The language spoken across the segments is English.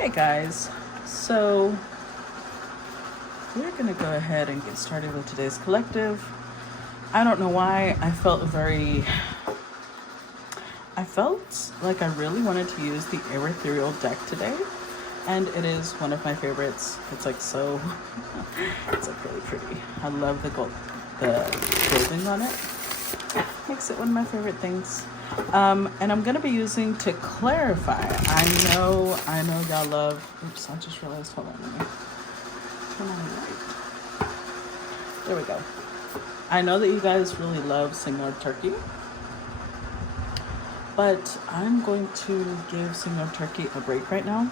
Hey guys, so we're gonna go ahead and get started with today's collective. I don't know why I felt like I really wanted to use the ethereal deck today, and it is one of my favorites. It's like so, it's like really pretty. I love the gilding on it. Makes it one of my favorite things. And I'm gonna be using to clarify. I know y'all love. Oops, I just realized. Hold on, let me turn on the light. There we go. I know that you guys really love Senor Turkey, but I'm going to give Senor Turkey a break right now.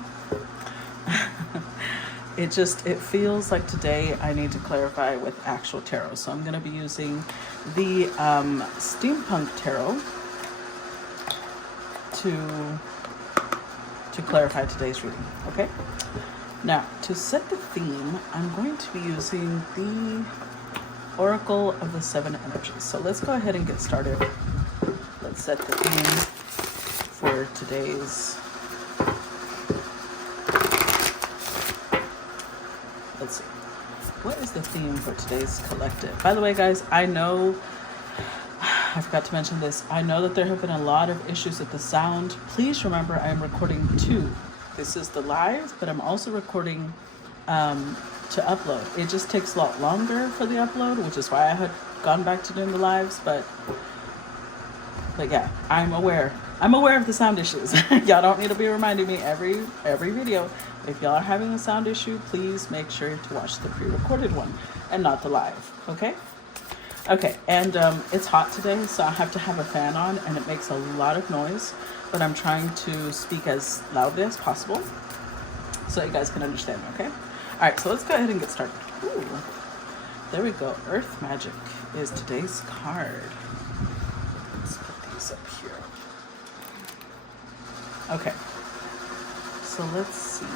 It feels like today I need to clarify with actual tarot. So I'm going to be using the Steampunk Tarot to clarify today's reading, okay? Now, to set the theme, I'm going to be using the Oracle of the Seven Energies. So let's go ahead and get started. Let's set the theme for today's... Let's see. What is the theme for today's collective? By the way, guys, I forgot to mention this. I know that there have been a lot of issues with the sound. Please remember I am recording two. This is the live, but I'm also recording to upload. It just takes a lot longer for the upload, which is why I had gone back to doing the lives, but yeah, I'm aware of the sound issues. Y'all don't need to be reminding me every video. If y'all are having a sound issue, please make sure to watch the pre-recorded one and not the live, okay? Okay, and it's hot today, so I have to have a fan on, and it makes a lot of noise, but I'm trying to speak as loudly as possible so you guys can understand, okay? All right, so let's go ahead and get started. Ooh, there we go. Earth Magic is today's card. Let's put these up here. Okay, so let's see.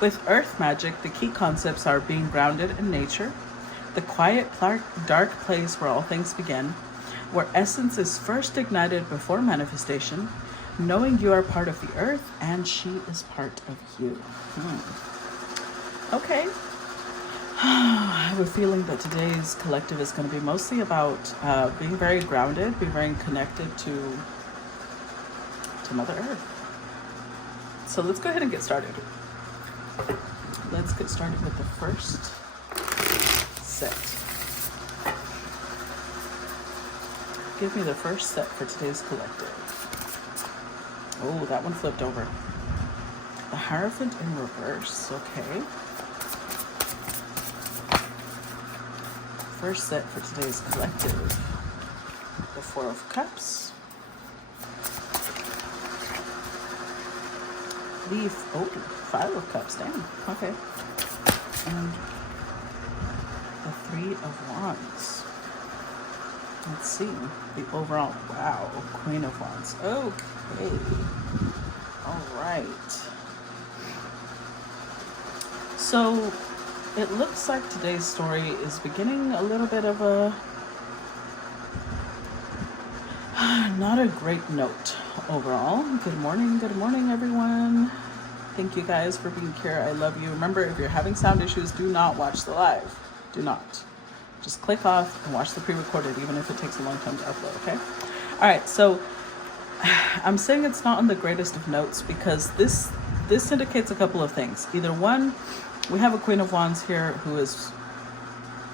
With Earth Magic, the key concepts are being grounded in nature, the quiet, dark place where all things begin, where essence is first ignited before manifestation, knowing you are part of the earth and she is part of you. Okay. I have a feeling that today's collective is going to be mostly about being very grounded, being very connected to Mother Earth. So let's go ahead and get started. Let's get started with the first set. Give me the first set for today's collective. Oh, that one flipped over. The Hierophant in reverse, okay. First set for today's collective. The Four of Cups. Five of Cups, damn, okay. And the Three of Wands. Let's see, the overall, wow, Queen of Wands, okay. All right. So it looks like today's story is beginning a little bit of a, not a great note overall. Good morning, everyone. Thank you guys for being here. I love you. Remember, if you're having sound issues, do not watch the live. Do not. Just click off and watch the pre-recorded, even if it takes a long time to upload, okay? All right, so I'm saying it's not on the greatest of notes because this indicates a couple of things. Either one, we have a Queen of Wands here who is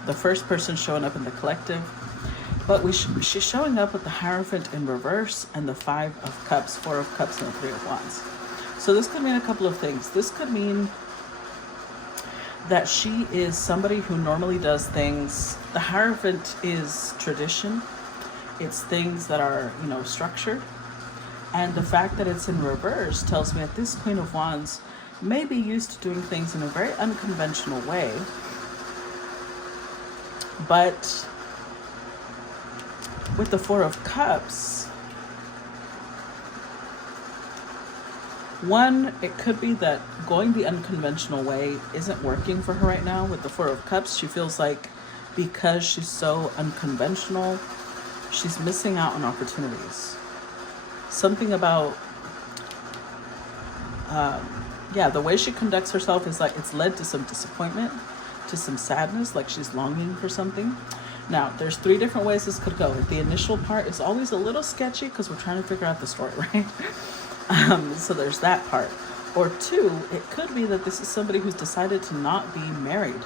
the first person showing up in the collective, but she's showing up with the Hierophant in reverse and the Five of Cups, Four of Cups, and the Three of Wands. So this could mean a couple of things. This could mean that she is somebody who normally does things. The Hierophant is tradition. It's things that are, structured. And the fact that it's in reverse tells me that this Queen of Wands may be used to doing things in a very unconventional way. But with the Four of Cups, one, it could be that going the unconventional way isn't working for her right now. With the Four of Cups, she feels like because she's so unconventional, she's missing out on opportunities. Something about yeah, the way she conducts herself is like it's led to some disappointment, to some sadness, like she's longing for something. Now, there's 3 different ways this could go. The initial part is always a little sketchy because we're trying to figure out the story, right? So there's that part. Or 2, it could be that this is somebody who's decided to not be married.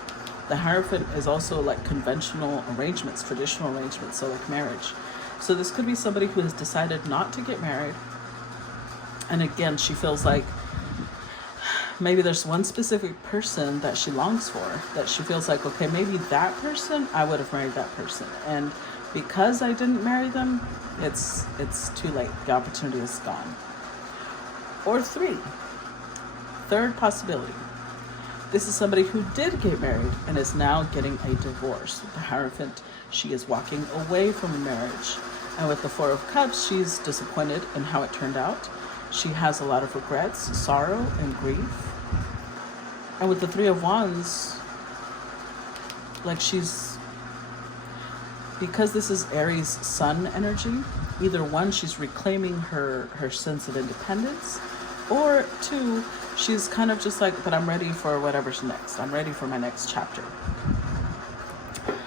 The Hierophant is also like conventional arrangements, traditional arrangements, so like marriage. So this could be somebody who has decided not to get married. And again, she feels like maybe there's one specific person that she longs for, that she feels like, okay, maybe that person, I would have married that person. And because I didn't marry them, it's too late. The opportunity is gone. Or 3, third possibility. This is somebody who did get married and is now getting a divorce. With the Hierophant, she is walking away from a marriage. And with the 4 of Cups, she's disappointed in how it turned out. She has a lot of regrets, sorrow, and grief. And with the 3 of Wands, like because this is Aries sun energy, either 1, she's reclaiming her sense of independence, or 2, she's kind of just like, but I'm ready for whatever's next. I'm ready for my next chapter.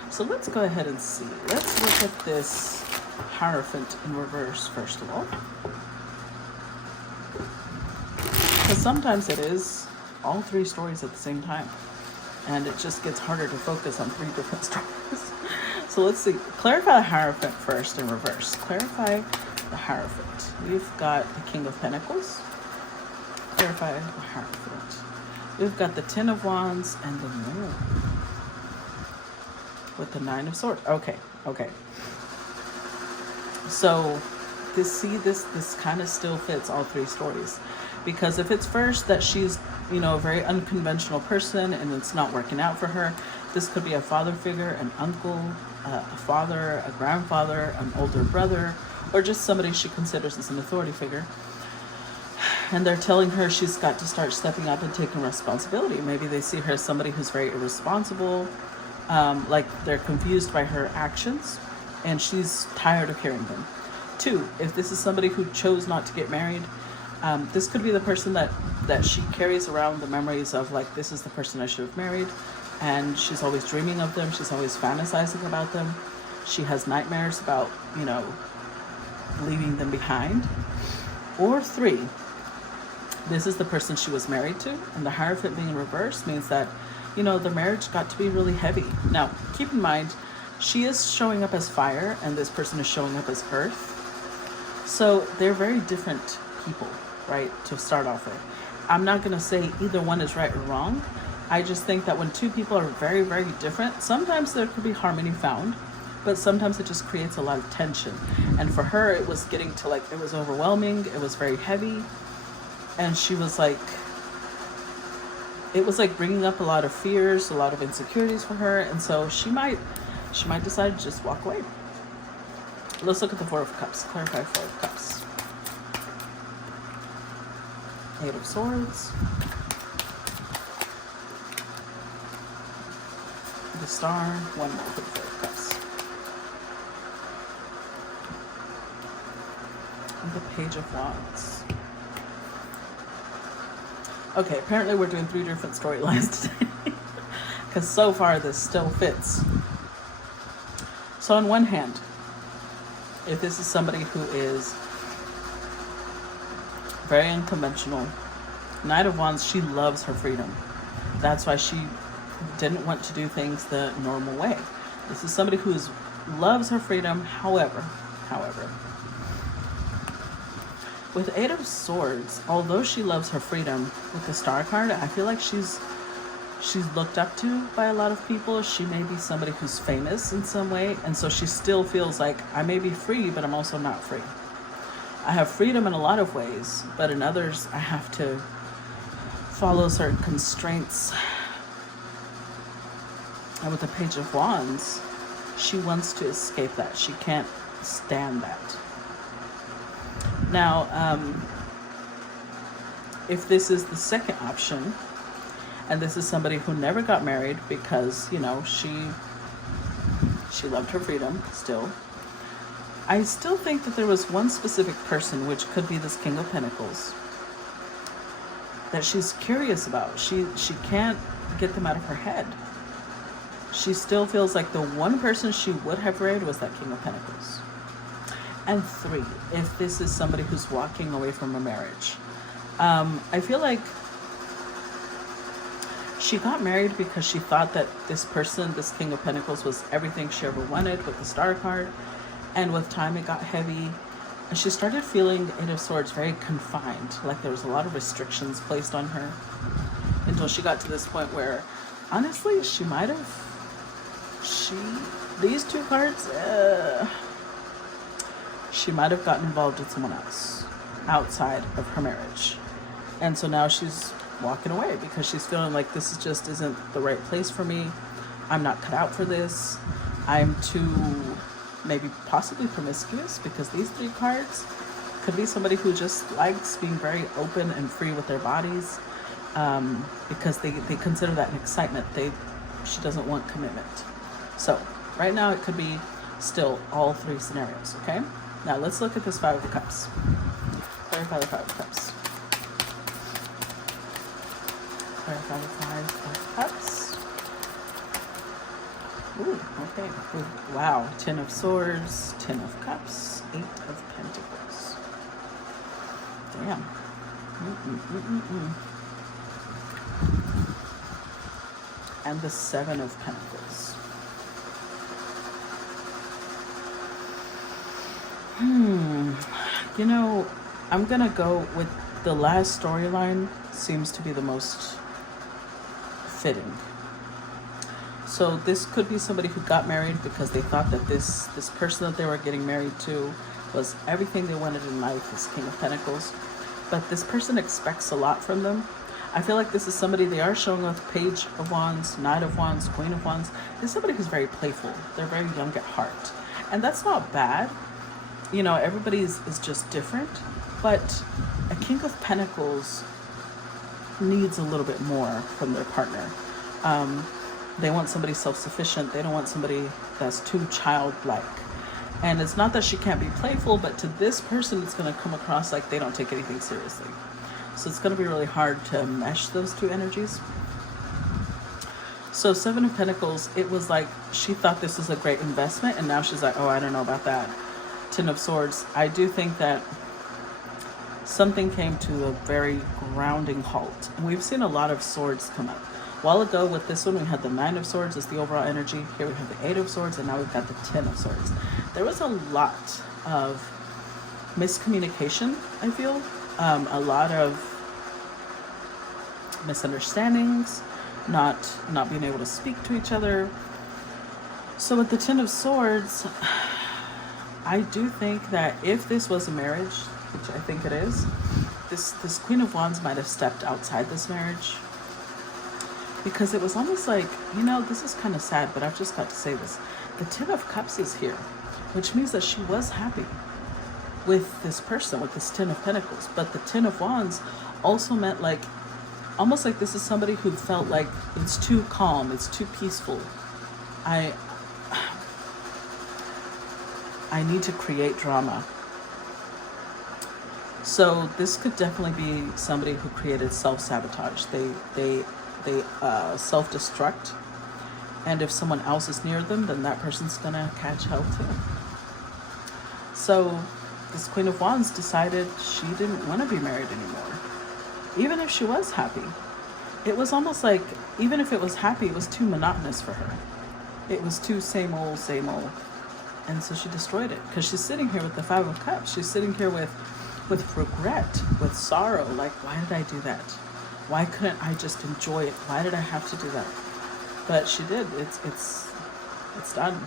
So let's go ahead and see. Let's look at this Hierophant in reverse, first of all. Because sometimes it is all 3 stories at the same time. And it just gets harder to focus on 3 different stories. So let's see. Clarify the Hierophant first in reverse. Clarify the Hierophant. We've got the King of Pentacles. Clarify the Hierophant. We've got the 10 of Wands and the Moon. With the 9 of Swords. Okay. So this kind of still fits all 3 stories. Because if it's first that she's, a very unconventional person and it's not working out for her, this could be a father figure, an uncle, a father, a grandfather, an older brother, or just somebody she considers as an authority figure. And they're telling her she's got to start stepping up and taking responsibility. Maybe they see her as somebody who's very irresponsible, like they're confused by her actions, and she's tired of hearing them. 2, if this is somebody who chose not to get married, this could be the person that she carries around the memories of, like, this is the person I should have married, and she's always dreaming of them, she's always fantasizing about them, she has nightmares about, leaving them behind. Or 3, this is the person she was married to, and the Hierophant being in reverse means that, the marriage got to be really heavy. Now, keep in mind, she is showing up as fire, and this person is showing up as earth. So they're very different people, right, to start off with. I'm not going to say either one is right or wrong. I just think that when 2 people are very, very different, sometimes there could be harmony found, but sometimes it just creates a lot of tension. And for her, it was getting to, like, it was overwhelming, it was very heavy, and she was like, it was like bringing up a lot of fears, a lot of insecurities for her, and so she might decide to just walk away. Let's look at the 4 of Cups. Clarify 4 of Cups. 8 of Swords. The Star. 1 more for the 4 of Cups. And the Page of Wands. Okay, apparently we're doing 3 different storylines today. Because so far this still fits. So on one hand, if this is somebody who is very unconventional, Knight of Wands, she loves her freedom. That's why she didn't want to do things the normal way. This is somebody who loves her freedom. However, with 8 of Swords, although she loves her freedom, with the Star card, I feel like she's looked up to by a lot of people. She may be somebody who's famous in some way, and so she still feels like, I may be free, but I'm also not free. I have freedom in a lot of ways, but in others, I have to follow certain constraints. And with the Page of Wands, she wants to escape that. She can't stand that. Now, if this is the second option, and this is somebody who never got married because, she loved her freedom still, I still think that there was one specific person, which could be this King of Pentacles, that she's curious about. She can't get them out of her head. She still feels like the one person she would have married was that King of Pentacles. And 3, if this is somebody who's walking away from a marriage. I feel like she got married because she thought that this person, this King of Pentacles, was everything she ever wanted with the Star card. And with time, it got heavy. And she started feeling, Eight of Swords, very confined. Like there was a lot of restrictions placed on her. Until she got to this point where, honestly, she might have... These 2 cards, she might have gotten involved with someone else outside of her marriage. And so now she's walking away because she's feeling like this just isn't the right place for me. I'm not cut out for this. I'm too maybe possibly promiscuous, because these 3 cards could be somebody who just likes being very open and free with their bodies, because they consider that an excitement. She doesn't want commitment. So right now it could be still all 3 scenarios, okay? Now let's look at this 5 of Cups. Clarify the 5 of Cups. Clarify the 5 of Cups. Ooh, okay. Ooh, wow. 10 of Swords, 10 of Cups, 8 of Pentacles. Damn. And the 7 of Pentacles. You know, I'm gonna go with the last storyline. Seems to be the most fitting. So this could be somebody who got married because they thought that this person that they were getting married to was everything they wanted in life, this King of Pentacles. But this person expects a lot from them. I feel like this is somebody, they are showing with Page of Wands, Knight of Wands, Queen of Wands. This is somebody who's very playful. They're very young at heart. And that's not bad. You know, everybody is just different. But a King of Pentacles needs a little bit more from their partner. They want somebody self-sufficient. They don't want somebody that's too childlike. And it's not that she can't be playful, but to this person, it's going to come across like they don't take anything seriously. So it's going to be really hard to mesh those 2 energies. So 7 of Pentacles, it was like she thought this was a great investment, and now she's like, oh, I don't know about that. 10 of Swords, I do think that something came to a very grounding halt. And we've seen a lot of swords come up. A while ago with this one, we had the 9 of Swords as the overall energy. Here we have the 8 of Swords, and now we've got the 10 of Swords. There was a lot of miscommunication, I feel. A lot of misunderstandings, not being able to speak to each other. So with the 10 of Swords, I do think that if this was a marriage, which I think it is, this Queen of Wands might have stepped outside this marriage. Because it was almost like, you know, this is kind of sad, but I've just got to say this. The 10 of Cups is here, which means that she was happy with this person, with this 10 of Pentacles. But the 10 of Wands also meant like, almost like this is somebody who felt like it's too calm, it's too peaceful. I need to create drama. So this could definitely be somebody who created self-sabotage. They self-destruct, and if someone else is near them, then that person's gonna catch hell too. So this Queen of Wands decided she didn't want to be married anymore, even if she was happy. It was almost like, even if it was happy, it was too monotonous for her. It was too same old, and so she destroyed it. Because she's sitting here with the 5 of Cups. She's sitting here with regret, with sorrow. Like, why did I do that? Why couldn't I just enjoy it? Why did I have to do that? But she did. It's done.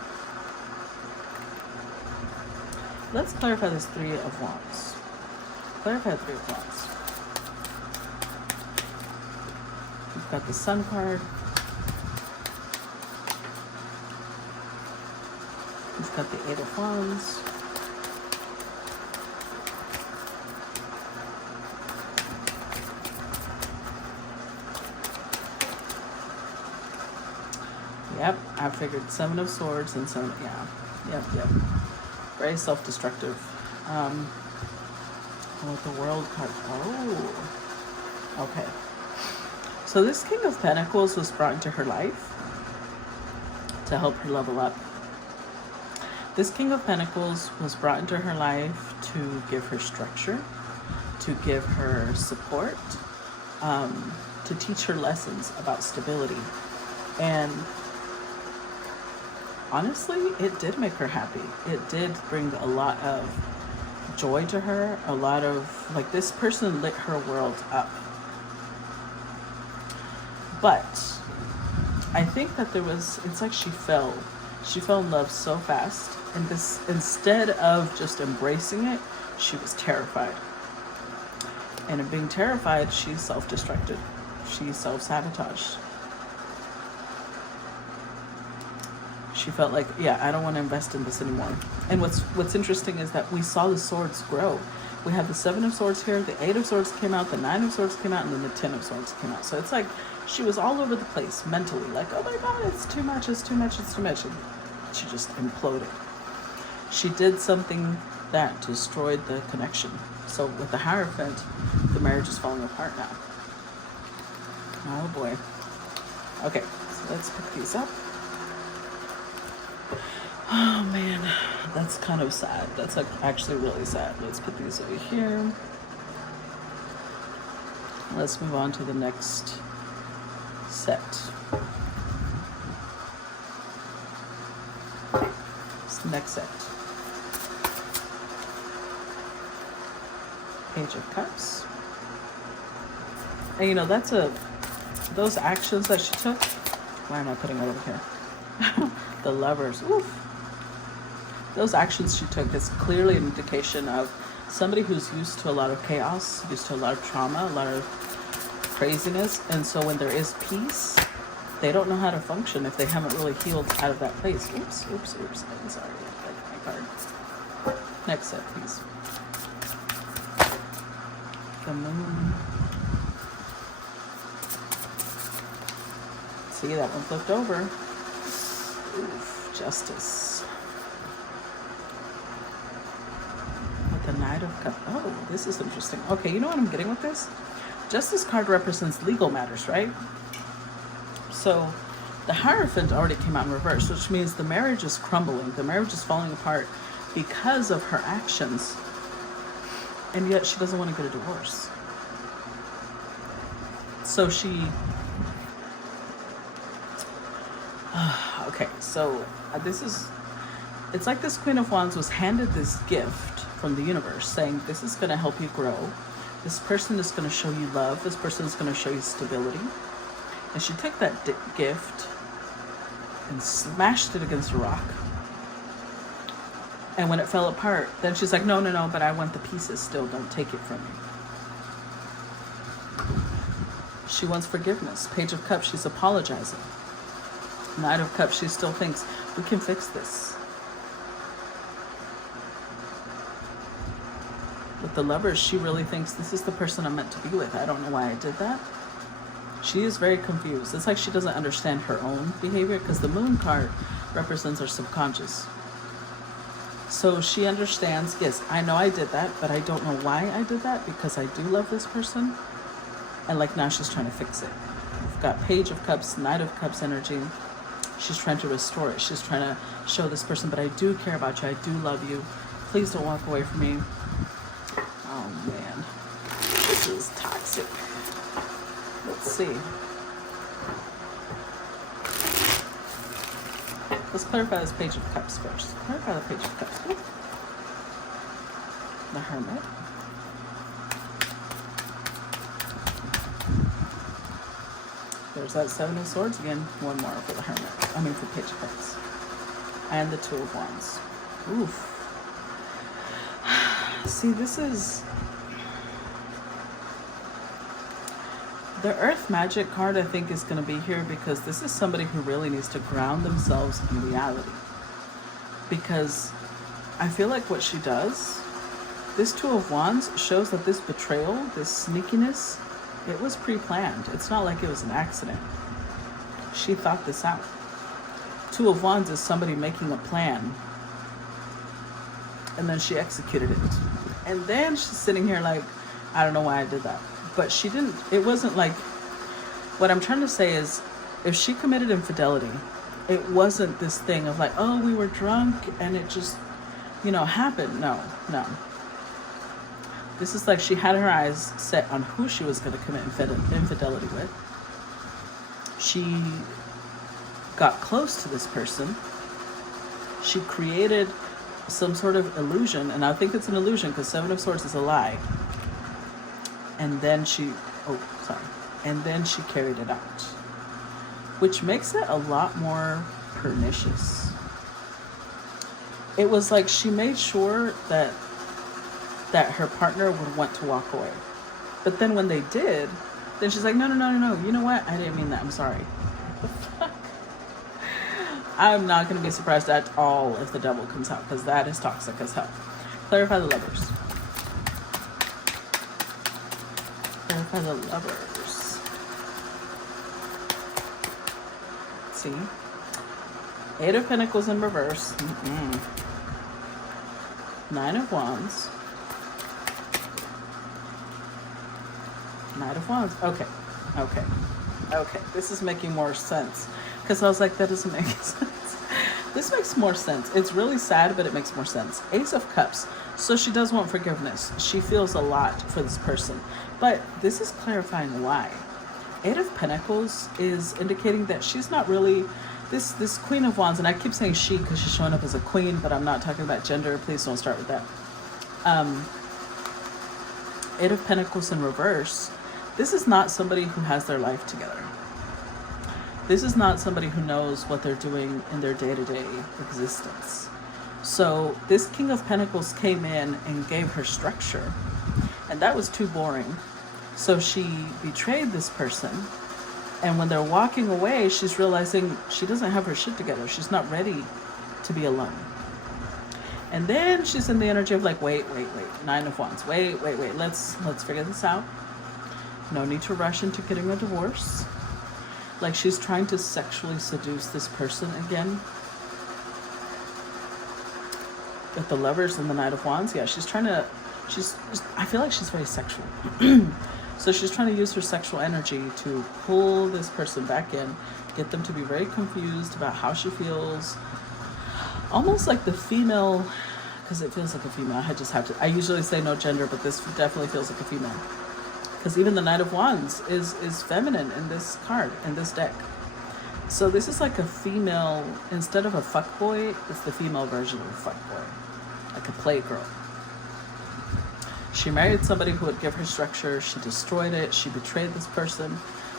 Let's clarify this 3 of Wands. Clarify the 3 of Wands. We've got the Sun card. We've got the 8 of Wands. Yep, I figured 7 of Swords and 7, yeah. Yep. Very self-destructive. With the World card, Okay. So this King of Pentacles was brought into her life to help her level up. This King of Pentacles was brought into her life to give her structure, to give her support, to teach her lessons about stability. And honestly, it did make her happy. It did bring a lot of joy to her, a lot of, like, this person lit her world up. But I think that it's like she fell in love so fast, and this, instead of just embracing it, she was terrified. And in being terrified, she self-destructed. She self-sabotaged. She felt like, yeah, I don't want to invest in this anymore. And what's interesting is that we saw the swords grow. We have the 7 of Swords here, the 8 of Swords came out, the 9 of Swords came out, and then the 10 of Swords came out. So it's like she was all over the place mentally, like, oh my God, it's too much, it's too much, it's too much. And she just imploded. She did something that destroyed the connection. So with the Hierophant, the marriage is falling apart now. Oh boy. Okay, so let's pick these up. Oh man, that's kind of sad. That's like actually really sad. Let's put these over here. Let's move on to the next set. It's the next set. Page of Cups. And you know, those actions that she took. Why am I putting it over here? The Lovers. Oof. Those actions she took is clearly an indication of somebody who's used to a lot of chaos, used to a lot of trauma, a lot of craziness. And so when there is peace, they don't know how to function if they haven't really healed out of that place. Oops. I'm sorry. My card. Next set, please. The Moon. See, that one flipped over. Oof, Justice. With the Knight of Cups. Oh, this is interesting. Okay, you know what I'm getting with this? Justice card represents legal matters, right? So the Hierophant already came out in reverse, which means the marriage is crumbling. The marriage is falling apart because of her actions. And yet she doesn't want to get a divorce. So she... Okay, so it's like this Queen of Wands was handed this gift from the universe saying, this is going to help you grow. This person is going to show you love. This person is going to show you stability. And she took that gift and smashed it against a rock. And when it fell apart, then she's like, no, but I want the pieces still. Don't take it from me. She wants forgiveness. Page of Cups, she's apologizing. Knight of Cups, she still thinks, we can fix this. With the Lovers, she really thinks, this is the person I'm meant to be with. I don't know why I did that. She is very confused. It's like she doesn't understand her own behavior, because the Moon card represents her subconscious. So she understands, yes, I know I did that, but I don't know why I did that, because I do love this person. And like now she's trying to fix it. We've got Page of Cups, Knight of Cups energy. She's trying to restore it. She's trying to show this person, but I do care about you. I do love you. Please don't walk away from me. Oh man, this is toxic. Let's see. Let's clarify this Page of Cups first. Clarify the Page of Cups. The Hermit. There's that 7 of Swords again. One more for the Hermit. For Page of Cups. And the 2 of Wands. Oof. See, this is... The Earth Magic card, I think, is going to be here because this is somebody who really needs to ground themselves in reality. Because I feel like what she does, this 2 of Wands shows that this betrayal, this sneakiness, it was pre-planned. It's not like it was an accident. She thought this out. 2 of Wands is somebody making a plan. And then she executed it. And then she's sitting here like, I don't know why I did that. but she didn't, it wasn't like, what I'm trying to say is, if she committed infidelity, it wasn't this thing of like, oh, we were drunk and it just, happened. No. This is like she had her eyes set on who she was going to commit infidelity with. She got close to this person. She created some sort of illusion, and I think it's an illusion because Seven of Swords is a lie. And then she carried it out, which makes it a lot more pernicious. It was like she made sure that her partner would want to walk away. But then when they did, then she's like, no. You know what? I didn't mean that. I'm sorry. The fuck? I'm not going to be surprised at all if the devil comes out, because that is toxic as hell. Clarify the lovers. Clarify the lovers. See? Eight of Pentacles in reverse. Nine of Wands. Knight of Wands. Okay. This is making more sense. Because I was like, that doesn't make sense. This makes more sense. It's really sad, but it makes more sense. Ace of Cups. So she does want forgiveness. She feels a lot for this person. But this is clarifying why. Eight of Pentacles is indicating that she's not really this Queen of Wands, and I keep saying she because she's showing up as a queen, but I'm not talking about gender. Please don't start with that. Eight of Pentacles in reverse. This is not somebody who has their life together. This is not somebody who knows what they're doing in their day-to-day existence. So this King of Pentacles came in and gave her structure, and that was too boring. So she betrayed this person, and when they're walking away, she's realizing she doesn't have her shit together. She's not ready to be alone. And then she's in the energy of like, wait. Nine of Wands. Wait. Let's figure this out. No need to rush into getting a divorce. Like she's trying to sexually seduce this person again. With the Lovers and the Knight of Wands, yeah, I feel like she's very sexual. So she's trying to use her sexual energy to pull this person back in, get them to be very confused about how she feels. Almost like the female, because it feels like a female. I usually say no gender, but this definitely feels like a female. Because even the Knight of Wands is feminine in this card, in this deck. So this is like a female, instead of a fuckboy, it's the female version of a fuckboy. Like a playgirl. She married somebody who would give her structure. She destroyed it. She betrayed this person.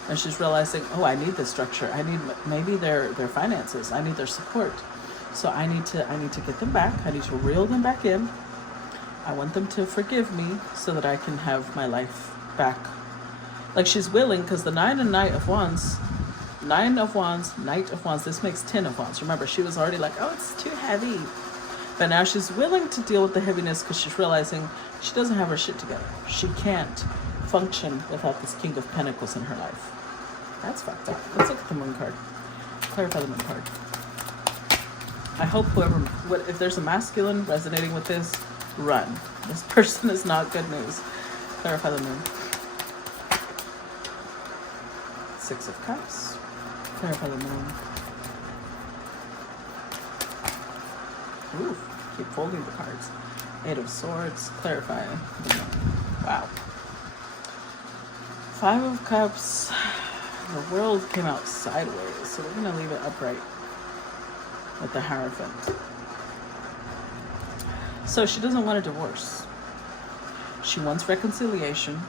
And she's realizing, oh, I need this structure. I need maybe their finances. I need their support. So I need to get them back. I need to reel them back in. I want them to forgive me so that I can have my life back. Like she's willing, because the Nine and Knight of Wands, Nine of Wands, Knight of Wands, this makes 10 of Wands. Remember, she was already like, oh, it's too heavy. But now she's willing to deal with the heaviness because she's realizing she doesn't have her shit together. She can't function without this King of Pentacles in her life. That's fucked up. Let's look at the Moon card. Clarify the Moon card. I hope if there's a masculine resonating with this, run. This person is not good news. Clarify the Moon. Six of Cups. Clarify the Moon. Ooh, keep folding the cards. Eight of Swords. Clarify the Moon. Wow. Five of Cups. The World came out sideways, so we're going to leave it upright with the Hierophant. So she doesn't want a divorce. She wants reconciliation.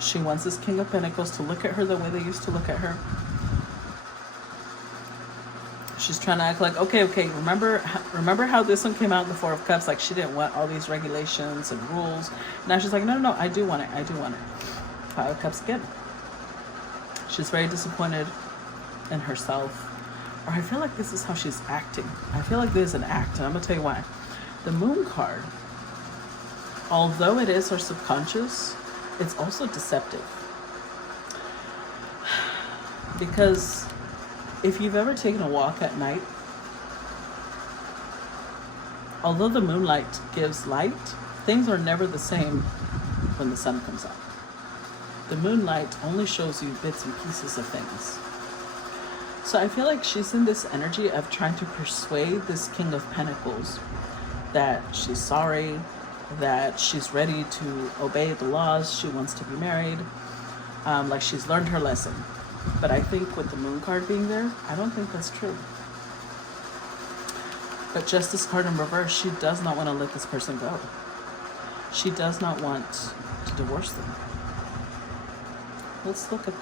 She wants this King of Pentacles to look at her the way they used to look at her. She's trying to act like, okay, remember how this one came out in the Four of Cups? Like she didn't want all these regulations and rules. Now she's like, no, I do want it. Five of Cups again. She's very disappointed in herself. Or I feel like this is how she's acting. I feel like this is an act, and I'm going to tell you why. The Moon card, although it is her subconscious, it's also deceptive. Because if you've ever taken a walk at night, although the moonlight gives light, things are never the same when the sun comes out. The moonlight only shows you bits and pieces of things. So I feel like she's in this energy of trying to persuade this King of Pentacles that she's sorry, that she's ready to obey the laws, she wants to be married, like she's learned her lesson. But I think with the moon card being there, I don't think that's true. But Justice card in reverse, she does not want to let this person go. She does not want to divorce them. Let's look at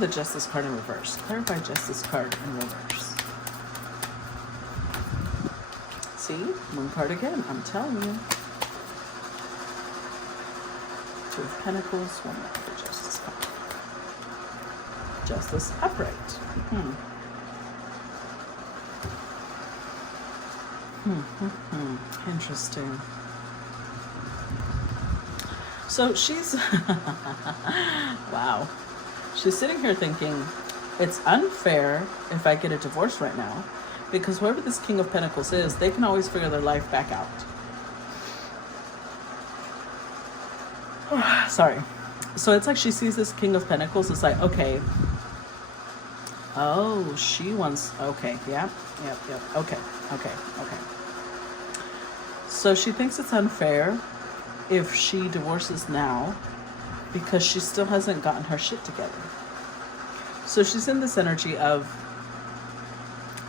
the Justice card in reverse. Clarify Justice card in reverse. See? Moon card again. I'm telling you. Two of Pentacles, one more for Justice card. Justice upright. Interesting. So she's, wow. She's sitting here thinking, it's unfair if I get a divorce right now, because whoever this King of Pentacles is, they can always figure their life back out. Sorry. So it's like she sees this King of Pentacles. It's like, okay. Oh, she wants, okay. Yep. Okay. So she thinks it's unfair if she divorces now because she still hasn't gotten her shit together. So she's in this energy of,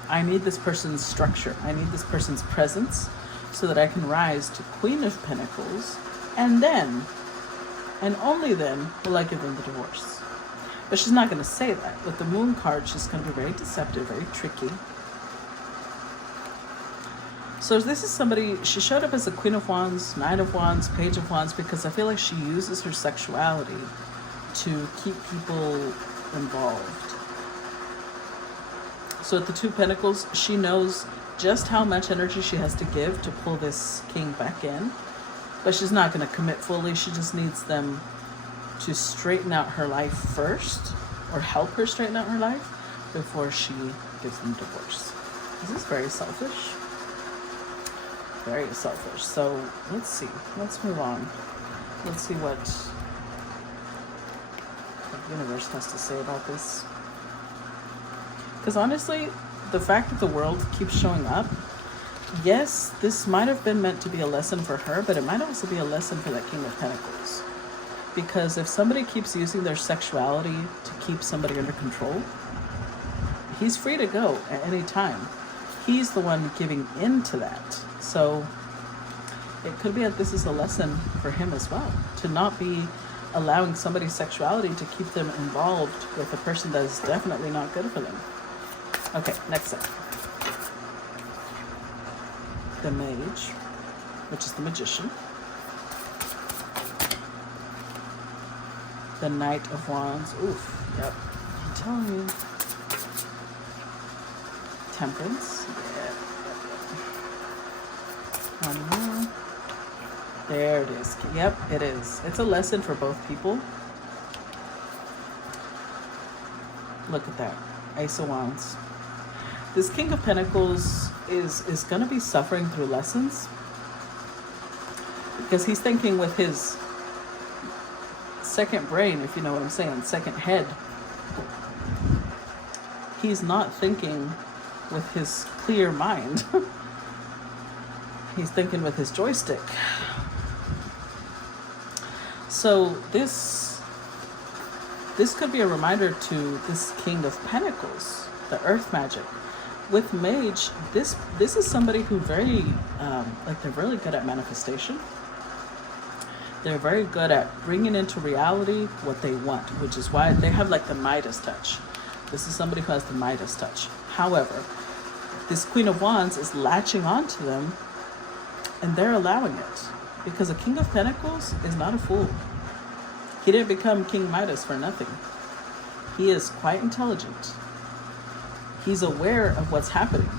I need this person's structure. I need this person's presence so that I can rise to Queen of Pentacles, and then, and only then, will I give them the divorce. But she's not going to say that. With the Moon card, she's going to be very deceptive, very tricky. So this is somebody, she showed up as a Queen of Wands, Knight of Wands, Page of Wands, because I feel like she uses her sexuality to keep people involved. So at the Two Pentacles, she knows just how much energy she has to give to pull this king back in, but she's not going to commit fully. She just needs them to straighten out her life first, or help her straighten out her life before she gives them divorce. Is this very selfish? Very selfish. So let's see. Let's move on. Let's see what the universe has to say about this. Because honestly, the fact that the world keeps showing up, yes, this might have been meant to be a lesson for her, but it might also be a lesson for that King of Pentacles. Because if somebody keeps using their sexuality to keep somebody under control, he's free to go at any time. He's the one giving in to that. So it could be that this is a lesson for him as well, to not be allowing somebody's sexuality to keep them involved with a person that is definitely not good for them. Okay, next up. The Mage, which is the Magician. The Knight of Wands. Oof, yep. I'm telling you. Temperance. Yeah. One more. There it is. Yep, it is. It's a lesson for both people. Look at that. Ace of Wands. This King of Pentacles is going to be suffering through lessons, because he's thinking with his second brain, if you know what I'm saying, second head. He's not thinking with his clear mind. He's thinking with his joystick. So this could be a reminder to this King of Pentacles, the Earth magic. With Mage, this is somebody who very, they're really good at manifestation. They're very good at bringing into reality what they want, which is why they have like the Midas touch. This is somebody who has the Midas touch. However, this Queen of Wands is latching onto them, and they're allowing it, because a King of Pentacles is not a fool. He didn't become King Midas for nothing. He is quite intelligent. He's aware of what's happening,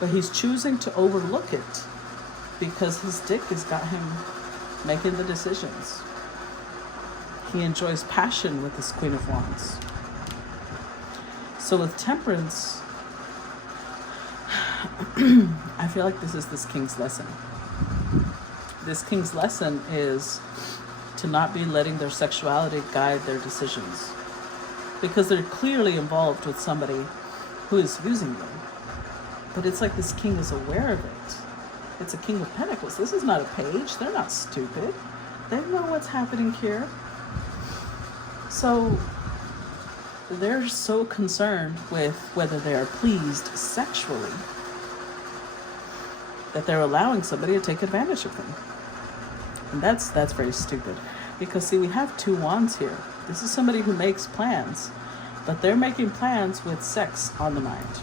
but he's choosing to overlook it because his dick has got him making the decisions. He enjoys passion with this Queen of Wands. So with Temperance, I feel like this is this King's lesson. This King's lesson is to not be letting their sexuality guide their decisions, because they're clearly involved with somebody who is using them. But it's like this king is aware of it. It's a king of pentacles. This is not a page. They're not stupid. They know what's happening here. So they're so concerned with whether they are pleased sexually that they're allowing somebody to take advantage of them. And that's very stupid. Because see, we have 2 wands here. This is somebody who makes plans, but they're making plans with sex on the mind.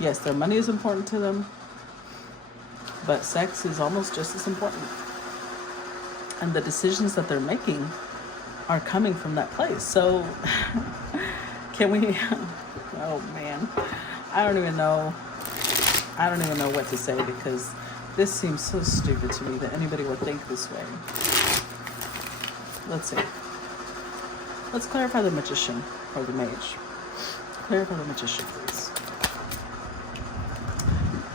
Yes, their money is important to them, but sex is almost just as important. And the decisions that they're making are coming from that place. So can we, oh man, I don't even know what to say, because this seems so stupid to me that anybody would think this way. Let's see. Let's clarify the magician or the mage. Clarify the magician, please.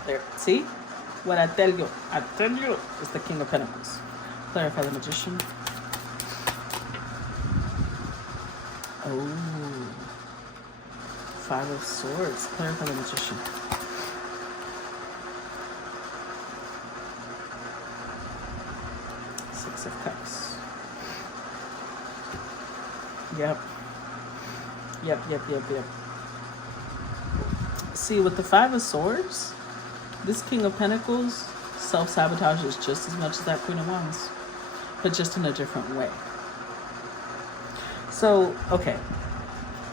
There, see? What I tell you is the King of Pentacles. Clarify the magician. Oh, 5 of Swords. Clarify the magician. Six of Cups. Yep. See, with the 5 of Swords, this King of Pentacles self-sabotages just as much as that Queen of Wands, but just in a different way. So, okay,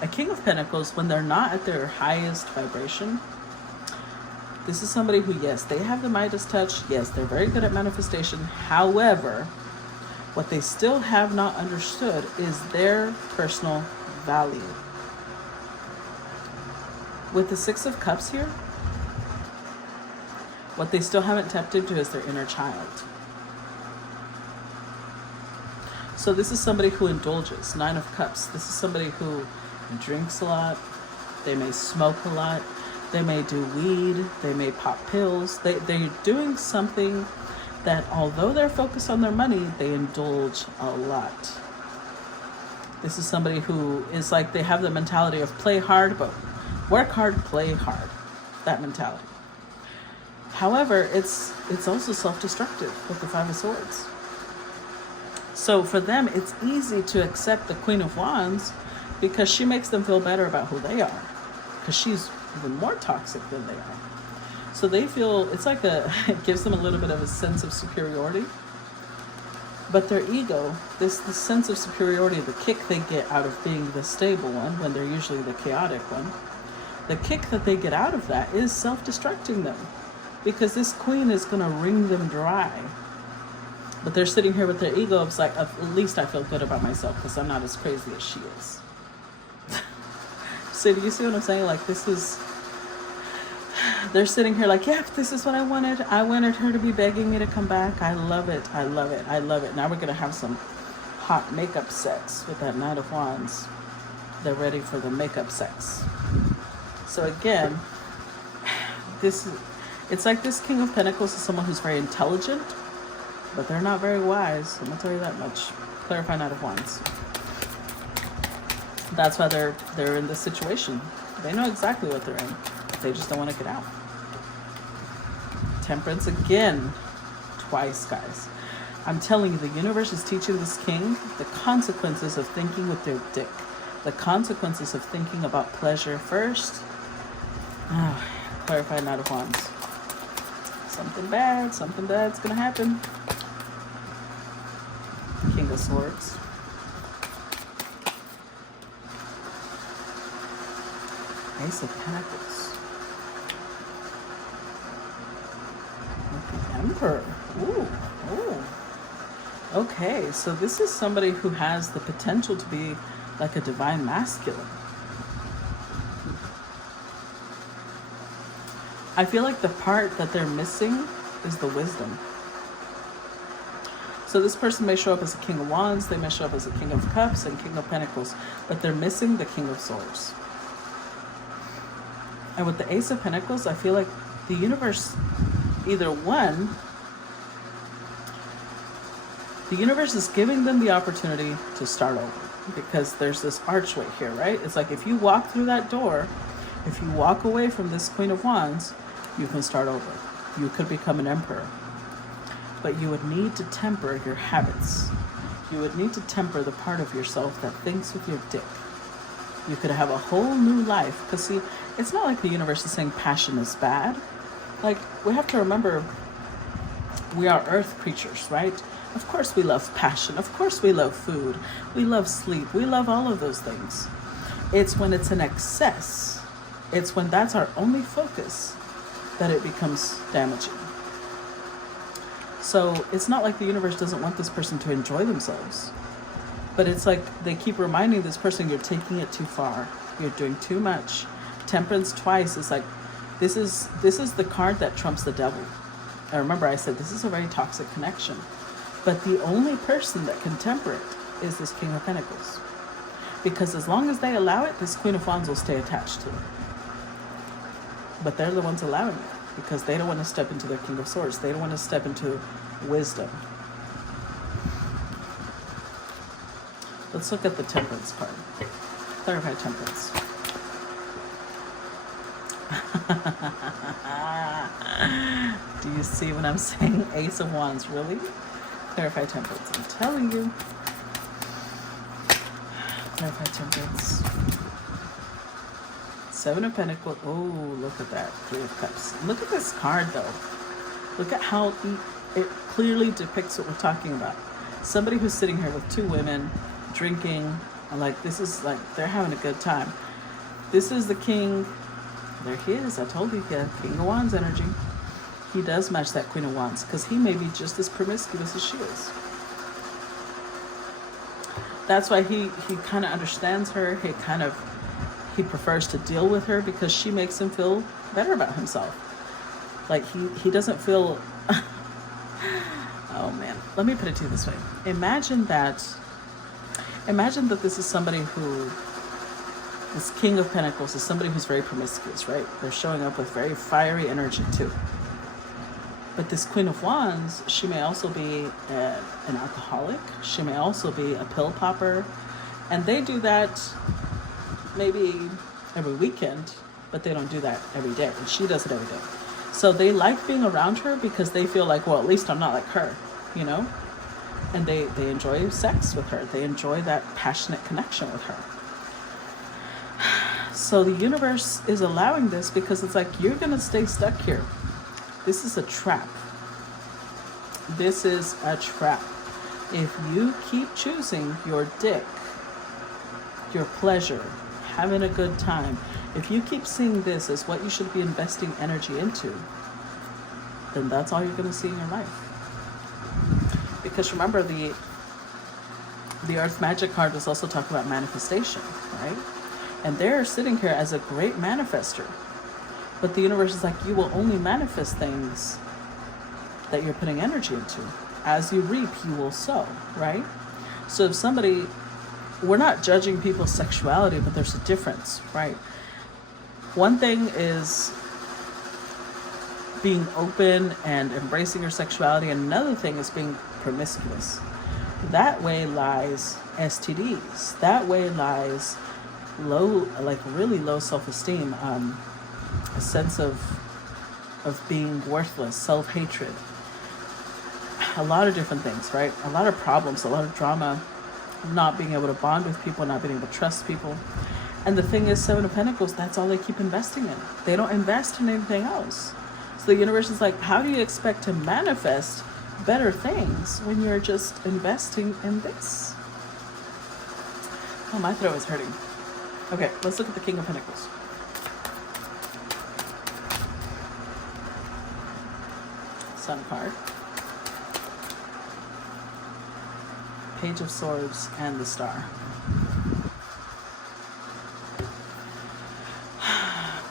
a King of Pentacles, when they're not at their highest vibration, this is somebody who, yes, they have the Midas touch. Yes, they're very good at manifestation. However, what they still have not understood is their personal value. With the 6 of Cups here, what they still haven't tapped into is their inner child. So this is somebody who indulges. 9 of Cups. This is somebody who drinks a lot. They may smoke a lot. They may do weed. They may pop pills. They're doing something that, although they're focused on their money, they indulge a lot. This is somebody who is like, they have the mentality of play hard, but work hard, play hard. That mentality. However, it's also self-destructive with the 5 of Swords. So for them, it's easy to accept the Queen of Wands because she makes them feel better about who they are, because she's even more toxic than they are. So they feel, it's like it gives them a little bit of a sense of superiority. But their ego, this sense of superiority, the kick they get out of being the stable one when they're usually the chaotic one, the kick that they get out of that is self-destructing them, because this queen is going to wring them dry. But they're sitting here with their ego. It's like, at least I feel good about myself because I'm not as crazy as she is. So do you see what I'm saying? Like, this is, they're sitting here like, yep, this is what I wanted. I wanted her to be begging me to come back. I love it. I love it. I love it. Now we're going to have some hot makeup sex with that Knight of Wands. They're ready for the makeup sex. So again, it's like this King of Pentacles is someone who's very intelligent, but they're not very wise. I'm going to tell you that much. Clarify Knight of Wands. That's why they're in this situation. They know exactly what they're in. They just don't want to get out. Temperance again. Twice, guys. I'm telling you, the universe is teaching this king the consequences of thinking with their dick. The consequences of thinking about pleasure first. Clarify Knight of Wands. Something bad's going to happen. King of Swords. Ace of Pentacles. With the Emperor. Ooh. Okay, so this is somebody who has the potential to be like a divine masculine. I feel like the part that they're missing is the wisdom. So this person may show up as a King of Wands, they may show up as a King of Cups and King of Pentacles, but they're missing the King of Swords. And with the Ace of Pentacles, I feel like the universe, either one, The universe is giving them the opportunity to start over because there's this archway here, right? It's like if you walk through that door, if you walk away from this Queen of Wands, you can start over. You could become an emperor. But you would need to temper your habits. You would need to temper the part of yourself that thinks with your dick. You could have a whole new life. Because see, it's not like the universe is saying passion is bad. Like, we have to remember, we are earth creatures, right? Of course we love passion. Of course we love food. We love sleep. We love all of those things. It's when it's in excess. It's when that's our only focus that it becomes damaging. So it's not like the universe doesn't want this person to enjoy themselves. But it's like they keep reminding this person, you're taking it too far. You're doing too much. Temperance twice is like, this is the card that trumps the devil. And remember I said this is a very toxic connection. But the only person that can temper it is this King of Pentacles. Because as long as they allow it, this Queen of Wands will stay attached to it. But they're the ones allowing it because they don't want to step into their King of Swords. They don't want to step into wisdom. Let's look at the Temperance card. Clarify Temperance. Do you see what I'm saying? Ace of Wands, really? Clarify Temperance. I'm telling you. Clarify Temperance. Seven of Pentacles. Oh, look at that. Three of Cups. Look at this card, though. Look at how it clearly depicts what we're talking about. Somebody who's sitting here with two women, drinking, and like, this is like, they're having a good time. This is the king. There he is. I told you, yeah, King of Wands energy. He does match that Queen of Wands because he may be just as promiscuous as she is. That's why he kind of understands her. He prefers to deal with her because she makes him feel better about himself. Like he doesn't feel, oh man, let me put it to you this way. Imagine that this is somebody who, this King of Pentacles is somebody who's very promiscuous, right? They're showing up with very fiery energy too. But this Queen of Wands, she may also be an alcoholic. She may also be a pill popper. And they do that maybe every weekend, but they don't do that every day. And she does it every day. So they like being around her because they feel like, well, at least I'm not like her, you know? And they enjoy sex with her. They enjoy that passionate connection with her. So the universe is allowing this because it's like, you're going to stay stuck here. This is a trap. This is a trap. If you keep choosing your dick, your pleasure, having a good time, if you keep seeing this as what you should be investing energy into, then that's all you're going to see in your life. Because remember, the Earth Magic card was also talking about manifestation, right? And they're sitting here as a great manifester. But the universe is like, you will only manifest things that you're putting energy into. As you reap, you will sow, right? So if somebody, we're not judging people's sexuality, but there's a difference, right? One thing is being open and embracing your sexuality, and another thing is being promiscuous. That way lies STDs. That way lies low, like really low self-esteem, a sense of being worthless, self-hatred, a lot of different things, right? A lot of problems, a lot of drama, not being able to bond with people, not being able to trust people. And the thing is, Seven of Pentacles, that's all they keep investing in. They don't invest in anything else. So the universe is like, how do you expect to manifest better things when you're just investing in this? Oh, my throat is hurting. Okay, let's look at the King of Pentacles. Sun card. Page of Swords and the Star.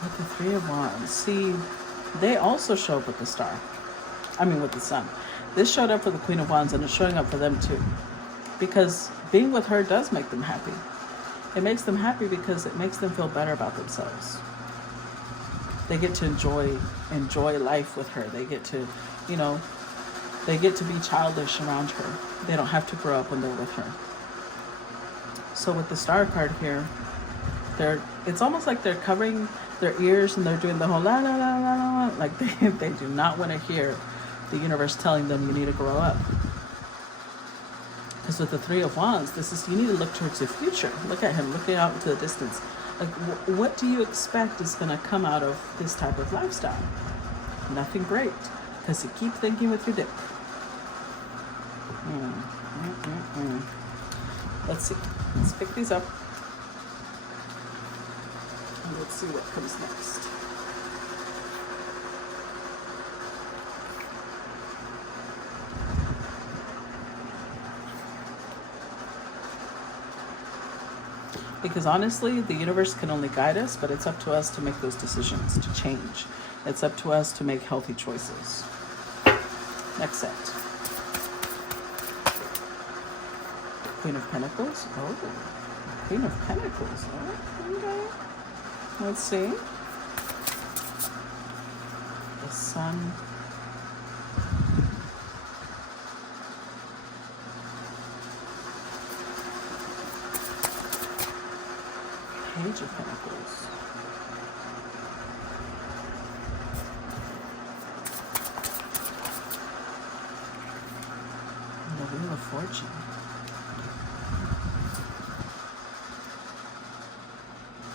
With the Three of Wands. See, they also show up with the Star. I mean with the Sun. This showed up for the Queen of Wands, and it's showing up for them too. Because being with her does make them happy. It makes them happy because it makes them feel better about themselves. They get to enjoy life with her. They get to, you know, They get to be childish around her. They don't have to grow up when they're with her. So with the Star card here, it's almost like they're covering their ears and they're doing the whole la la la la la, like they do not want to hear the universe telling them you need to grow up. Because with the Three of Wands, you need to look towards the future. Look at him looking out into the distance. Like, what do you expect is going to come out of this type of lifestyle? Nothing great, because you keep thinking with your dick. Let's see. Let's pick these up. And let's see what comes next. Because honestly, the universe can only guide us, but it's up to us to make those decisions, to change. It's up to us to make healthy choices. Next set. Queen of Pentacles. Oh, Queen of Pentacles. Oh, okay. Let's see. The Sun. Page of Pentacles. And the Wheel of Fortune.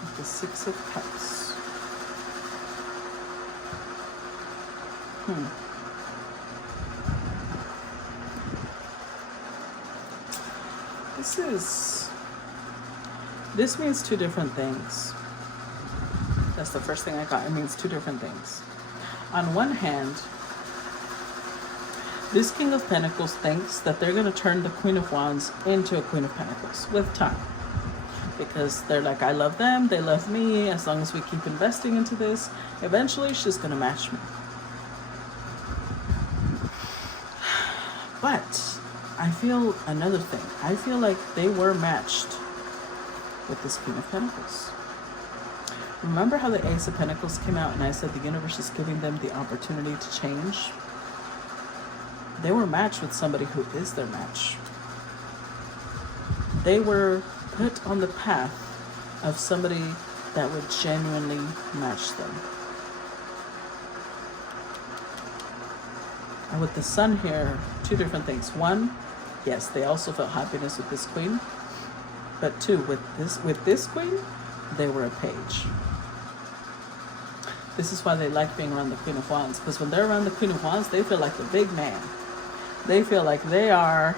With the Six of Cups. This means two different things. That's the first thing I got. It means two different things. On one hand, this King of Pentacles thinks that they're going to turn the Queen of Wands into a Queen of Pentacles with time. Because they're like, I love them, they love me, as long as we keep investing into this, eventually she's going to match me. But I feel another thing. I feel like they were matched with this Queen of Pentacles. Remember how the Ace of Pentacles came out and I said the universe is giving them the opportunity to change? They were matched with somebody who is their match. They were put on the path of somebody that would genuinely match them. And with the Sun here, two different things. One, yes, they also felt happiness with this Queen. But two, with this Queen, they were a page. This is why they like being around the Queen of Wands. Because when they're around the Queen of Wands, they feel like the big man. They feel like they're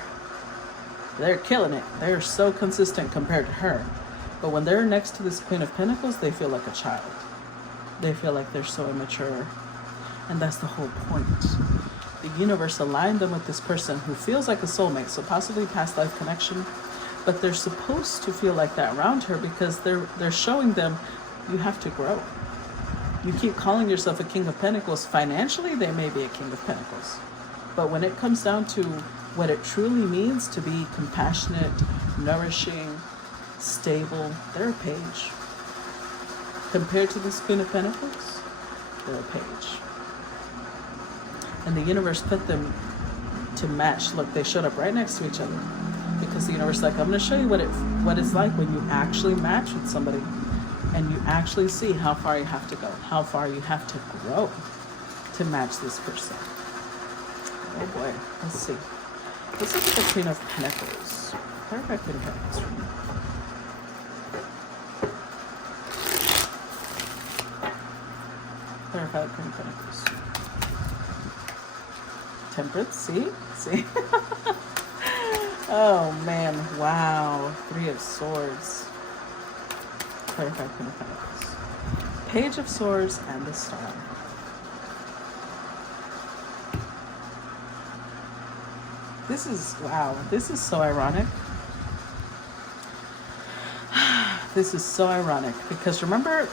killing it. They're so consistent compared to her. But when they're next to this Queen of Pentacles, they feel like a child. They feel like they're so immature. And that's the whole point. The universe aligned them with this person who feels like a soulmate, so possibly past life connection. But they're supposed to feel like that around her because they're showing them you have to grow. You keep calling yourself a King of Pentacles. Financially, they may be a King of Pentacles. But when it comes down to what it truly means to be compassionate, nourishing, stable, they're a page. Compared to this Queen of Pentacles, they're a page. And the universe put them to match. Look, they showed up right next to each other. Because the universe is like, I'm going to show you what it's like when you actually match with somebody and you actually see how far you have to go, how far you have to grow to match this person. Oh boy, let's see. Let's look at the Queen of Pentacles. Clarify Queen of Pentacles for me. Clarify Queen of Pentacles. Temperance, see? Oh man, wow. Three of Swords. Clarify Queen of Pentacles. Page of Swords and the Star. This is, wow, this is so ironic. This is so ironic because remember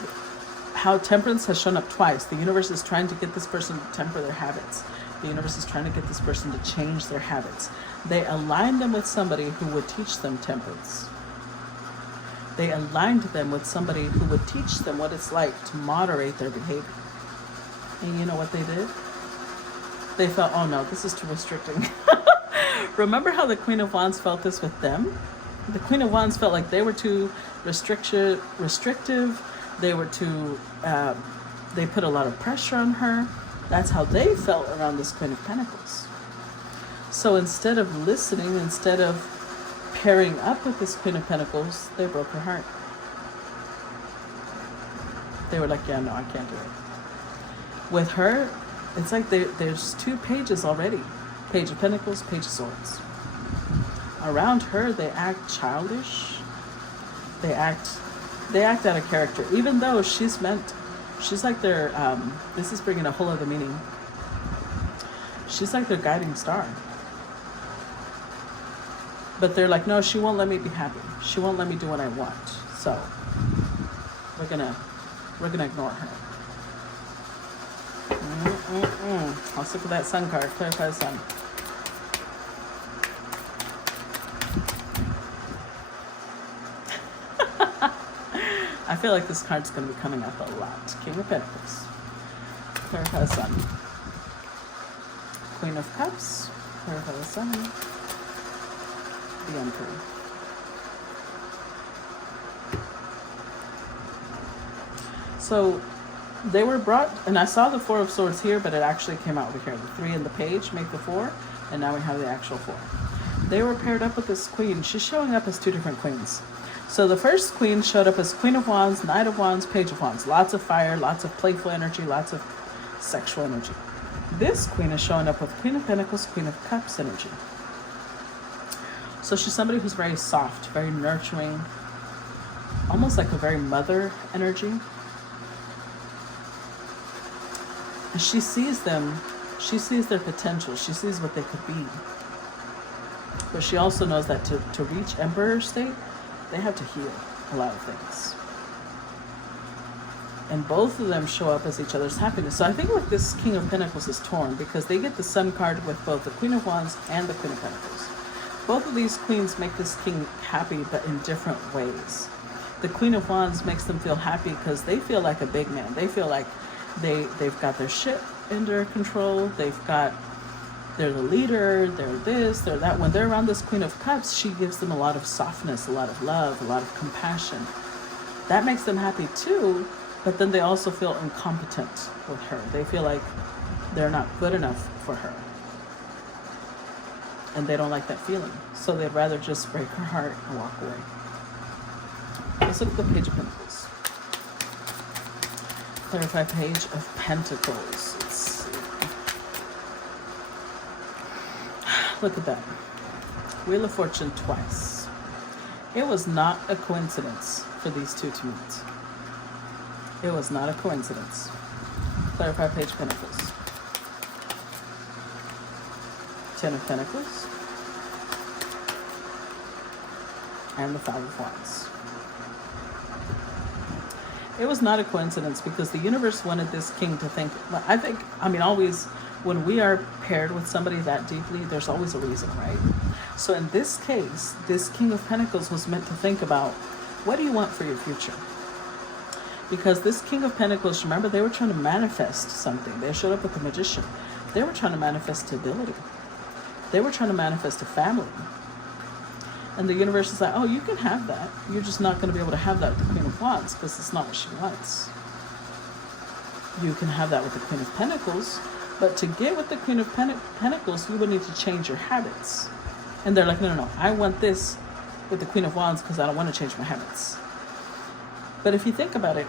how Temperance has shown up twice. The universe is trying to get this person to temper their habits. The universe is trying to get this person to change their habits. They aligned them with somebody who would teach them temperance. They aligned them with somebody who would teach them what it's like to moderate their behavior. And you know what they did? they felt, oh no, this is too restricting. Remember how the Queen of Wands felt this with them? The Queen of Wands felt like they were too restrictive. They were too, they put a lot of pressure on her. That's how they felt around this Queen of Pentacles. So instead of listening, instead of pairing up with this Queen of Pentacles, they broke her heart. They were like, yeah, no, I can't do it. With her, it's like there's 2 pages already. Page of Pentacles, Page of Swords. Around her, they act childish. They act out of character. Even though she's like their, this is bringing a whole other meaning. She's like their guiding star. But they're like, no, she won't let me be happy. She won't let me do what I want. So we're gonna ignore her. Let's look at that Sun card. Clarify the Sun. I feel like this card's going to be coming up a lot. King of Pentacles. Clarify the Sun. Queen of Cups. Clarify the Sun. The Emperor. So they were brought, and I saw the 4 of Swords here, but it actually came out over here. The 3 in the page make the 4, and now we have the actual 4. They were paired up with this queen. She's showing up as 2 different queens. So the first queen showed up as Queen of Wands, Knight of Wands, Page of Wands. Lots of fire, lots of playful energy, lots of sexual energy. This queen is showing up with Queen of Pentacles, Queen of Cups energy. So she's somebody who's very soft, very nurturing, almost like a very mother energy. And she sees them, she sees their potential, she sees what they could be. But she also knows that to reach Emperor state, they have to heal a lot of things. And both of them show up as each other's happiness. So I think like this King of Pentacles is torn because they get the Sun card with both the Queen of Wands and the Queen of Pentacles. Both of these queens make this king happy, but in different ways. The Queen of Wands makes them feel happy because they feel like a big man. They feel like they've got their shit under control. They're the leader, they're this, they're that. When they're around this Queen of Cups, she gives them a lot of softness, a lot of love, a lot of compassion. That makes them happy too, but then they also feel incompetent with her. They feel like they're not good enough for her. And they don't like that feeling. So they'd rather just break her heart and walk away. Let's look at the Page of Pentacles. Clarify Page of Pentacles. Let's see. Look at that. Wheel of Fortune twice. It was not a coincidence for these two to meet. It was not a coincidence. Clarify Page of Pentacles. 10 of Pentacles. And the 5 of Wands. It was not a coincidence because the universe wanted this king to think, always when we are paired with somebody that deeply, there's always a reason, right? So in this case, this King of Pentacles was meant to think about, what do you want for your future? Because this King of Pentacles, remember, they were trying to manifest something. They showed up with the Magician. They were trying to manifest stability. They were trying to manifest a family. And the universe is like, oh, you can have that. You're just not going to be able to have that with the Queen of Wands because it's not what she wants. You can have that with the Queen of Pentacles, but to get with the Queen of Pentacles, you would need to change your habits. And they're like, no, I want this with the Queen of Wands because I don't want to change my habits. But if you think about it,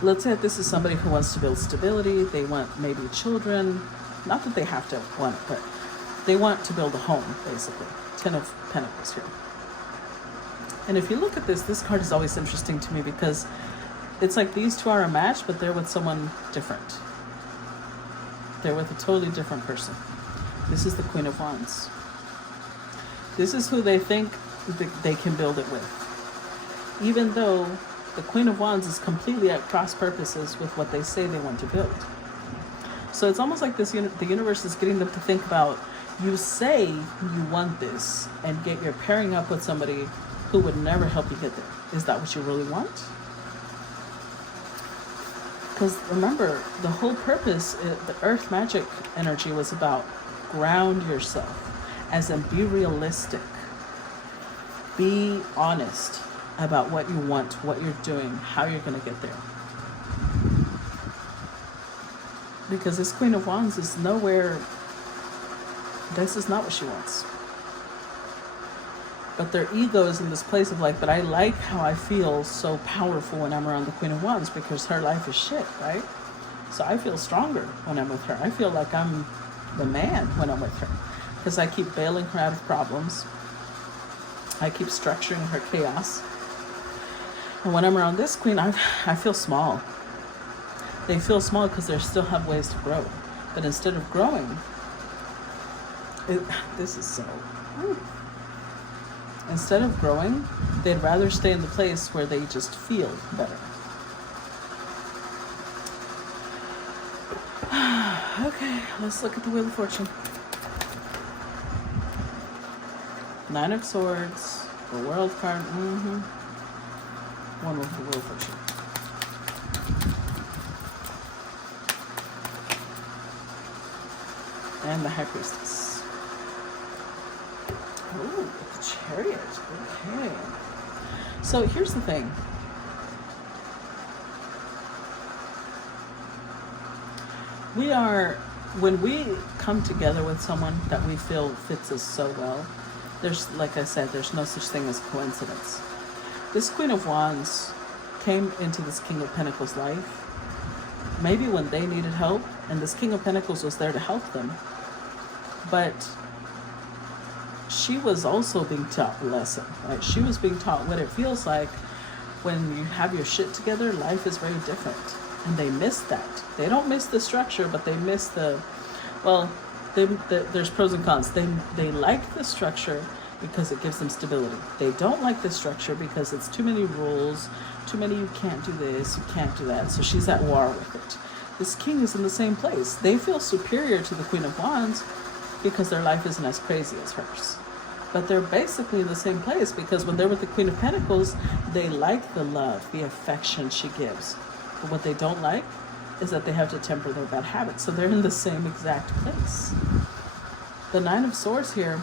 let's say that this is somebody who wants to build stability. They want maybe children. Not that they have to want it, but they want to build a home, basically. 10 of Pentacles here. And if you look at this card is always interesting to me because it's like these two are a match, but they're with someone different. They're with a totally different person. This is the Queen of Wands. This is who they think they can build it with. Even though the Queen of Wands is completely at cross purposes with what they say they want to build. So it's almost like the universe is getting them to think about, you say you want this, and yet you're pairing up with somebody who would never help you get there. Is that what you really want? Because remember, the whole purpose, the earth magic energy was about ground yourself, as in be realistic. Be honest about what you want, what you're doing, how you're going to get there. Because this Queen of Wands is nowhere, this is not what she wants. But their ego is in this place of like, but I like how I feel so powerful when I'm around the Queen of Wands because her life is shit, right? So I feel stronger when I'm with her. I feel like I'm the man when I'm with her because I keep bailing her out of problems. I keep structuring her chaos. And when I'm around this queen, I feel small. They feel small because they still have ways to grow. But instead of growing, this is so... Instead of growing, they'd rather stay in the place where they just feel better. Okay, let's look at the Wheel of Fortune. Nine of Swords, the World card. One with the Wheel of Fortune. And the High Priestess. Ooh, the Chariot. Okay. So here's the thing. When we come together with someone that we feel fits us so well, there's, like I said, there's no such thing as coincidence. This Queen of Wands came into this King of Pentacles' life, maybe when they needed help, and this King of Pentacles was there to help them. But she was also being taught a lesson, right? She was being taught what it feels like when you have your shit together. Life is very different. And they miss that. They don't miss the structure, but they miss the, well, there's pros and cons. They like the structure because it gives them stability. They don't like the structure because it's too many rules, too many you can't do this, you can't do that. So she's at war with it. This king is in the same place. They feel superior to the Queen of Wands because their life isn't as crazy as hers. But they're basically in the same place because when they're with the Queen of Pentacles, they like the love, the affection she gives. But what they don't like is that they have to temper their bad habits. So they're in the same exact place. The Nine of Swords here,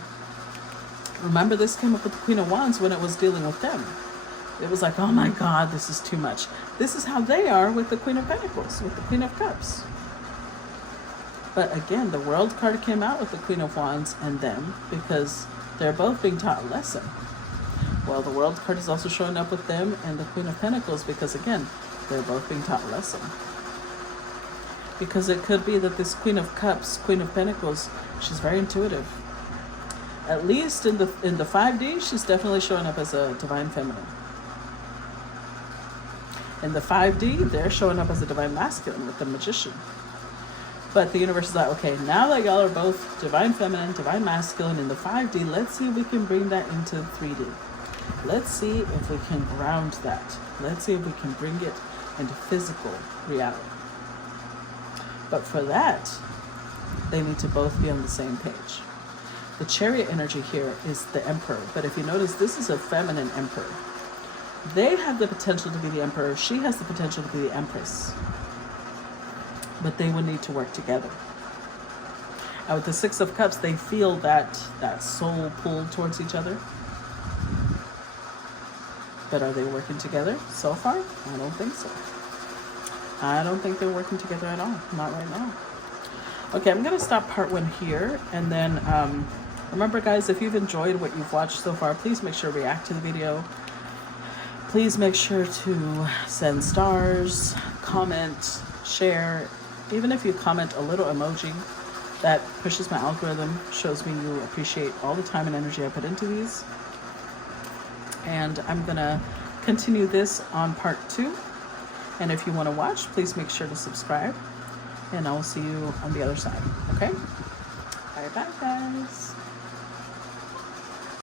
remember this came up with the Queen of Wands when it was dealing with them. It was like, oh my God, this is too much. This is how they are with the Queen of Pentacles, with the Queen of Cups. But again, the World card came out with the Queen of Wands and them because they're both being taught a lesson. Well, the World card is also showing up with them and the Queen of Pentacles because again, they're both being taught a lesson. Because it could be that this Queen of Cups, Queen of Pentacles, she's very intuitive. At least in the 5D, she's definitely showing up as a divine feminine. In the 5D, they're showing up as a divine masculine with the Magician. But the universe is like, okay, now that y'all are both divine feminine, divine masculine in the 5D, let's see if we can bring that into 3D. Let's see if we can ground that. Let's see if we can bring it into physical reality. But for that, they need to both be on the same page. The Chariot energy here is the Emperor. But if you notice, this is a feminine Emperor. They have the potential to be the Emperor. She has the potential to be the Empress. But they would need to work together. And with the Six of Cups, they feel that soul pull towards each other. But are they working together so far? I don't think so. I don't think they're working together at all. Not right now. Okay, I'm going to stop part 1 here. And then remember, guys, if you've enjoyed what you've watched so far, please make sure to react to the video. Please make sure to send stars, comment, share. Even if you comment a little emoji, that pushes my algorithm, shows me you appreciate all the time and energy I put into these. And I'm going to continue this on part 2. And if you want to watch, please make sure to subscribe. And I will see you on the other side. Okay? Bye-bye, guys.